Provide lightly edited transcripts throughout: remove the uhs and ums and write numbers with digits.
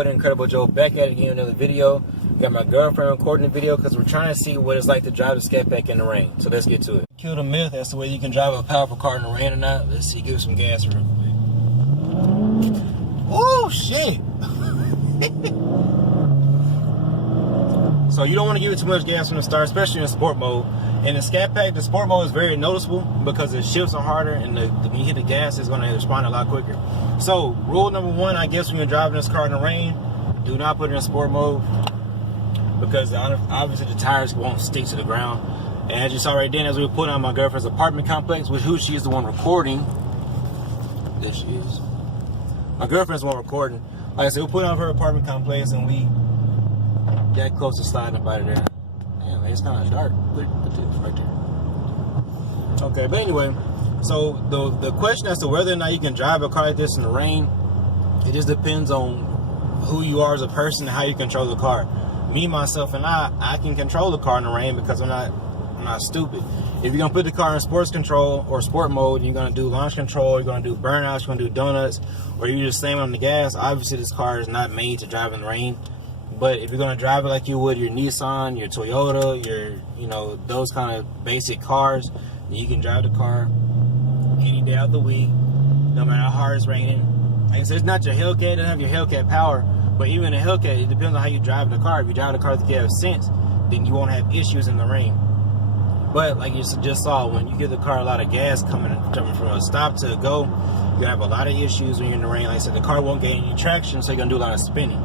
boy, the Incredible Joe, back at it again in another video. Got my girlfriend recording the video because we're trying to see what it's like to drive the Scat Pack in the rain. So let's get to it. Kill the myth as to whether you can drive a powerful car in the rain or not. Let's see, give some gas real quick. Oh shit! So you don't want to give it too much gas from the start, especially in sport mode. In the Scat Pack, the sport mode is very noticeable because the shifts are harder and when you hit the gas, it's going to respond a lot quicker. So rule number one, I guess, when you're driving this car in the rain, do not put it in sport mode because obviously the tires won't stick to the ground. And as you saw right then, as we were putting on my girlfriend's apartment complex, with who she is the one recording. There she is. My girlfriend's the one recording. Like I said, we put on her apartment complex and we got close to sliding up out of there. Damn, it's kind of dark. Put this right there. Okay, but anyway, so the question as to whether or not you can drive a car like this in the rain, it just depends on who you are as a person and how you control the car. Me, myself, and I can control the car in the rain because I'm not stupid. If you're gonna put the car in sports control or sport mode, you're gonna do launch control, you're gonna do burnouts, you're gonna do donuts, or you just slam on the gas. Obviously, this car is not made to drive in the rain. But if you're gonna drive it like you would your Nissan, your Toyota, those kind of basic cars, you can drive the car any day of the week, no matter how hard it's raining. Like I said, it's not your Hellcat, it doesn't have your Hellcat power, but even a Hellcat, it depends on how you drive the car. If you drive the car like you have sense, then you won't have issues in the rain. But like you just saw, when you give the car a lot of gas coming from a stop to a go, you're gonna have a lot of issues when you're in the rain. Like I said, the car won't gain any traction, so you're gonna do a lot of spinning.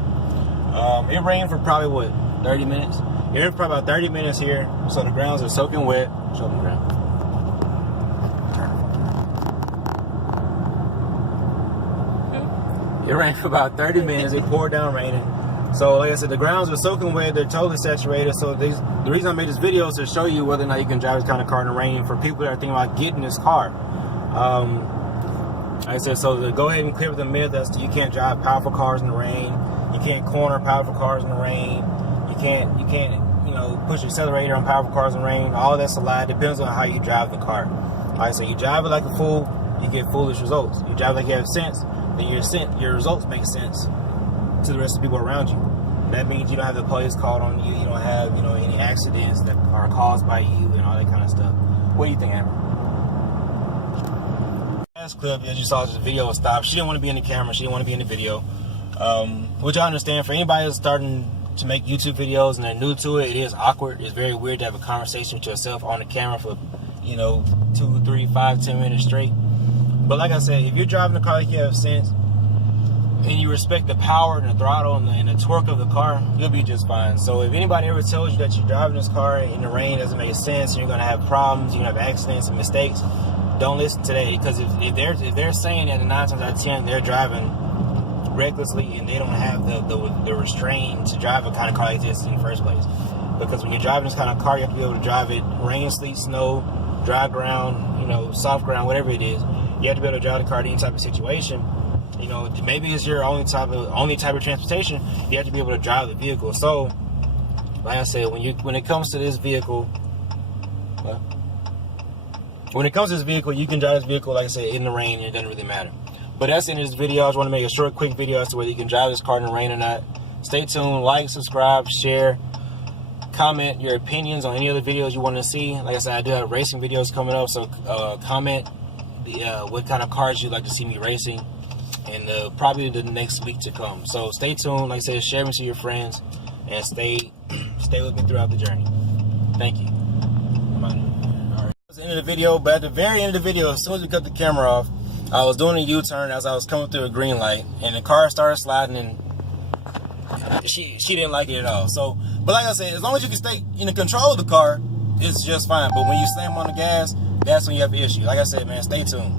It rained for probably, what, 30 minutes? It rained for probably about 30 minutes here, so the grounds are soaking wet. Show them the ground. It rained for about 30 minutes. It poured down raining. So, like I said, the grounds are soaking wet. They're totally saturated. So, the reason I made this video is to show you whether or not you can drive this kind of car in the rain for people that are thinking about getting this car. Like I said, so to go ahead and clear the myth as to you can't drive powerful cars in the rain. You can't corner powerful cars in the rain. You can't, push the accelerator on powerful cars in the rain. All that's a lie. It depends on how you drive the car. Like I said, you drive it like a fool, you get foolish results. You drive it like you have sense, then your results make sense to the rest of the people around you. That means you don't have the police called on you. You don't have, any accidents that are caused by you and all that kind of stuff. What do you think, Amber? Last clip, as you saw, this video was stopped. She didn't want to be in the camera. She didn't want to be in the video. Which I understand. For anybody that's starting to make YouTube videos and they're new to it, it is awkward. It's very weird to have a conversation with yourself on the camera for 2, 3, 5, 10 minutes straight. But like I said, if you're driving the car like you have sense and you respect the power and the throttle and the torque of the car, you'll be just fine. So if anybody ever tells you that you're driving this car in the rain doesn't make sense and you're going to have problems, you're going to have accidents and mistakes, don't listen to that. Because if they're saying that 9 times out of 10 they're driving recklessly and they don't have the restraint to drive a kind of car like this in the first place. Because when you're driving this kind of car, you have to be able to drive it rain, sleet, snow, dry ground, soft ground, whatever it is. You have to be able to drive the car in any type of situation. Maybe it's your only type of transportation. You have to be able to drive the vehicle. So, like I said, when it comes to this vehicle, you can drive this vehicle, like I said, in the rain, and it doesn't really matter. But that's the end of this video. I just want to make a short, quick video as to whether you can drive this car in the rain or not. Stay tuned, like, subscribe, share, comment your opinions on any other videos you want to see. Like I said, I do have racing videos coming up, so comment what kind of cars you'd like to see me racing, and probably the next week to come. So stay tuned. Like I said, share me to your friends, and stay with me throughout the journey. Thank you. Alright. That's the end of the video, but at the very end of the video, as soon as we cut the camera off, I was doing a U-turn as I was coming through a green light, and the car started sliding, and she didn't like it at all. So, but like I said, as long as you can stay in the control of the car, it's just fine. But when you slam on the gas, that's when you have the issue. Like I said, man, stay tuned.